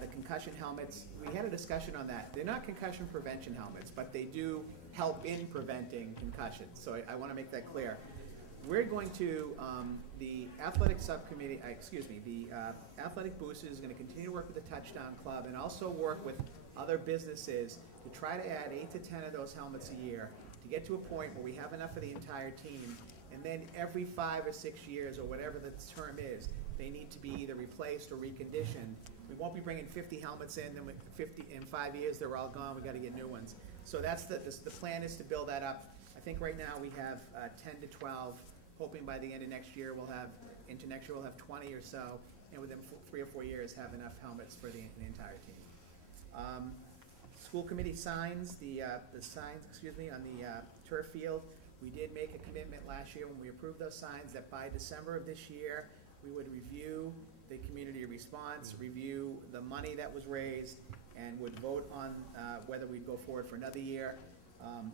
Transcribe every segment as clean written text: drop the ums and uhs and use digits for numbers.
the concussion helmets, we had a discussion on that. They're not concussion prevention helmets, but they do help in preventing concussions. So I want to make that clear. We're going to, the athletic subcommittee, the Athletic Boosters is going to continue to work with the Touchdown Club and also work with other businesses to try to add 8 to 10 of those helmets a year to get to a point where we have enough for the entire team. And then every 5 or 6 years, or whatever the term is, they need to be either replaced or reconditioned. We won't be bringing 50 helmets in, then in 5 years they're all gone. We got to get new ones. So that's the plan is to build that up. I think right now we have 10 to 12. Hoping by the end of next year we'll have 20 or so, and within 3 or 4 years have enough helmets for the entire team. School committee signs, the signs, on the turf field. We did make a commitment last year when we approved those signs that by December of this year we would review the community response, review the money that was raised, and would vote on whether we'd go forward for another year.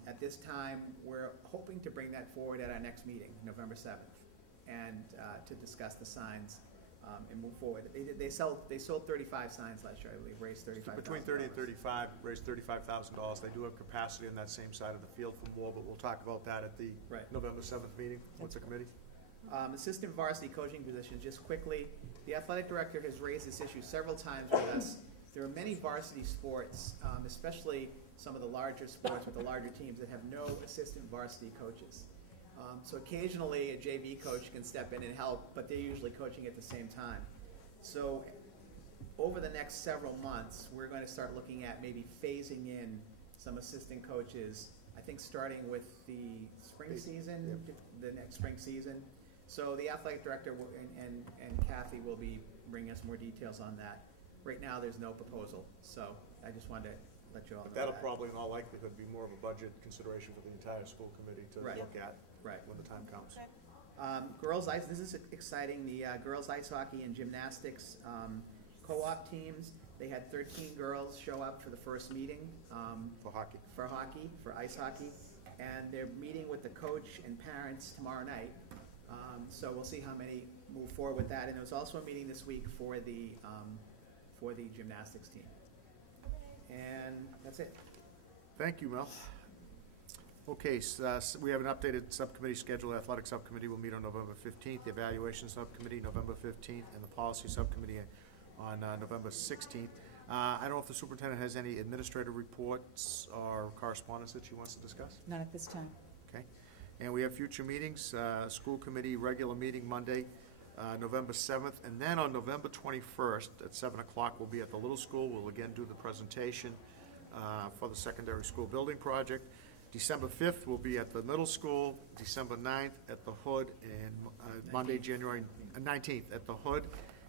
At this time, we're hoping to bring that forward at our next meeting, November 7th, and to discuss the signs and move forward. They sold 35 signs last year, I believe, raised $35,000. Between 30 and 35, raised $35,000. They do have capacity on that same side of the field from Wall, but we'll talk about that at the November 7th meeting with the committee. Assistant varsity coaching positions, just quickly, the athletic director has raised this issue several times with us. There are many varsity sports, especially some of the larger sports with the larger teams that have no assistant varsity coaches. So occasionally a JV coach can step in and help, but they're usually coaching at the same time. So over the next several months, we're going to start looking at maybe phasing in some assistant coaches, I think starting with the spring season, the next spring season. So the athletic director and Kathy will be bringing us more details on that. Right now, there's no proposal, so I just wanted to let you all know. But that'll probably, in all likelihood, be more of a budget consideration for the entire school committee to look at when the time comes. Girls ice, this is exciting. The girls ice hockey and gymnastics co-op teams, they had 13 girls show up for the first meeting. For hockey. For ice hockey. And they're meeting with the coach and parents tomorrow night. So we'll see how many move forward with that. And there was also a meeting this week for the gymnastics team. And that's it. Thank you, Mel. Okay, so we have an updated subcommittee schedule. The athletic subcommittee will meet on November 15th, the evaluation subcommittee November 15th, and the policy subcommittee on November 16th. I don't know if the superintendent has any administrative reports or correspondence that she wants to discuss. None at this time. Okay. And we have future meetings. School committee regular meeting Monday, November 7th, and then on November 21st at 7 o'clock we'll be at the little school. We'll again do the presentation for the secondary school building project. December 5th we'll be at the middle school, December 9th at the Hood, and Monday, January 19th at the Hood,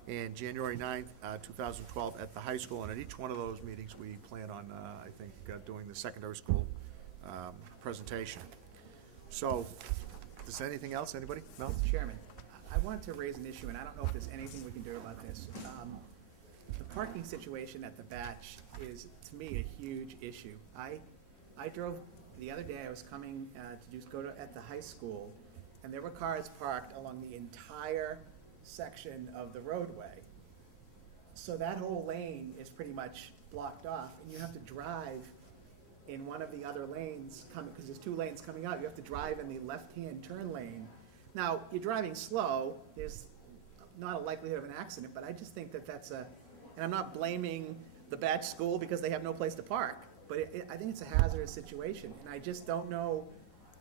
and January 9th, 2012 at the high school. And at each one of those meetings we plan on, I think, doing the secondary school presentation. So, is there anything else? Anybody? No? Mr. Chairman, I wanted to raise an issue, and I don't know if there's anything we can do about this. The parking situation at the Batch is, to me, a huge issue. I drove the other day. I was coming to just go to at the high school, and there were cars parked along the entire section of the roadway. So that whole lane is pretty much blocked off, and you have to drive in one of the other lanes, because there's 2 lanes coming out. You have to drive in the left-hand turn lane. Now, you're driving slow. There's not a likelihood of an accident, but I just think that that's and I'm not blaming the Batch School because they have no place to park, but I think it's a hazardous situation, and I just don't know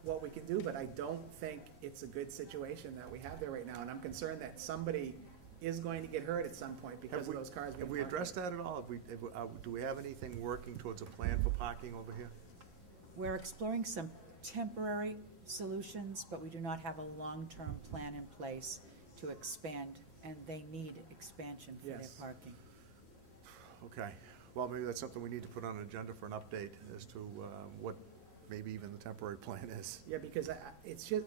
what we can do, but I don't think it's a good situation that we have there right now, and I'm concerned that somebody is going to get hurt at some point because of those cars being Have we addressed that at all? Do we have anything working towards a plan for parking over here? We're exploring some temporary solutions, but we do not have a long-term plan in place to expand, and they need expansion for their parking. Okay. Well, maybe that's something we need to put on an agenda for an update as to what maybe even the temporary plan is. Yeah, because it's just,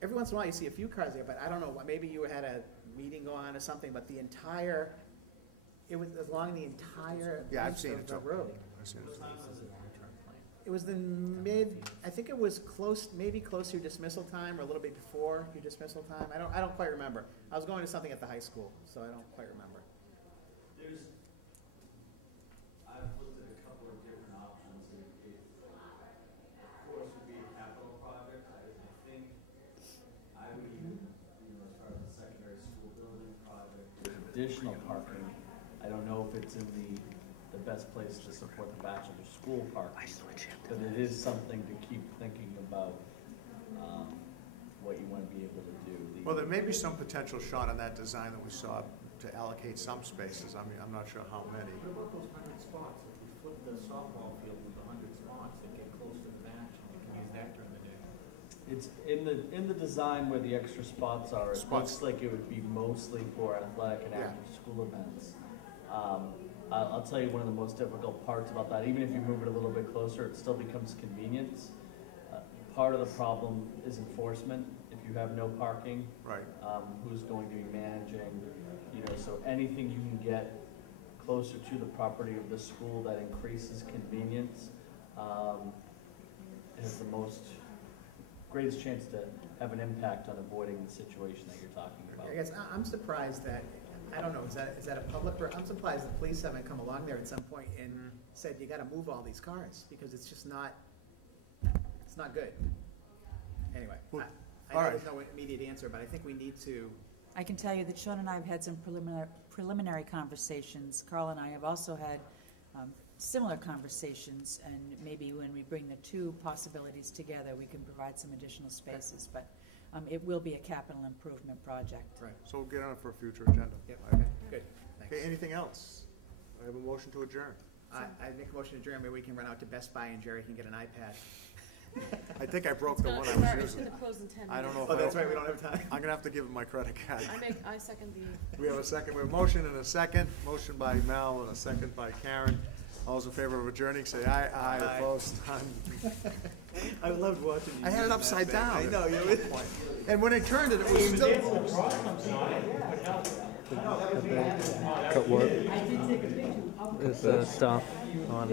every once in a while you see a few cars there, but I don't know, maybe you had a meeting going on or something, but it was along the entire I've seen it the road. I've seen it. It was I think it was maybe close to your dismissal time or a little bit before your dismissal time. I don't quite remember. I was going to something at the high school, so I don't quite remember. parking. I don't know if it's in the best place to support the bachelor school parking, but it is something to keep thinking about, what you want to be able to do. Well, there may be some potential shot on that design that we saw to allocate some spaces. I mean, I'm not sure how many. What about those 100 spots? If we flip the softball field with 100 spots and get close to the match, and we can use that during the day. It's in the design where the extra spots are, it looks like it would be mostly for athletic and Yeah. after school events. I'll tell you one of the most difficult parts about that, even if you move it a little bit closer, it still becomes convenience. Part of the problem is enforcement. If you have no parking, Right. who's going to be managing, so anything you can get closer to the property of the school that increases convenience, has the greatest chance to have an impact on avoiding the situation that you're talking about. I guess I'm surprised that, I don't know, is that a public, I'm surprised the police haven't come along there at some point and said, you gotta move all these cars, because it's just not, it's not good. Anyway, Well, I all know right. there's no immediate answer, but I think we need to, I can tell you that Sean and I have had some preliminary conversations. Carl and I have also had similar conversations, and maybe when we bring the two possibilities together, we can provide some additional spaces, but it will be a capital improvement project. right, So we'll get on it for a future agenda. yep, All right. okay, good, Okay, thanks. anything else? I have a motion to adjourn. I make a motion to adjourn, maybe we can run out to Best Buy and Jerry can get an iPad. I think I broke It's the gonna- one I was It's using. gonna close in 10 minutes. I don't know if Oh, that's right, we don't have time. I'm gonna have to give him my credit card. I second the. We have a second, we have a motion and a second. Motion by Mel and a second by Karen. All those in favor of adjourning, say aye. Aye. Aye. Opposed, none. I loved watching you. I had use it that upside thing. down. I know, you. And when I turned it, it was still. Cut work. Is stuff on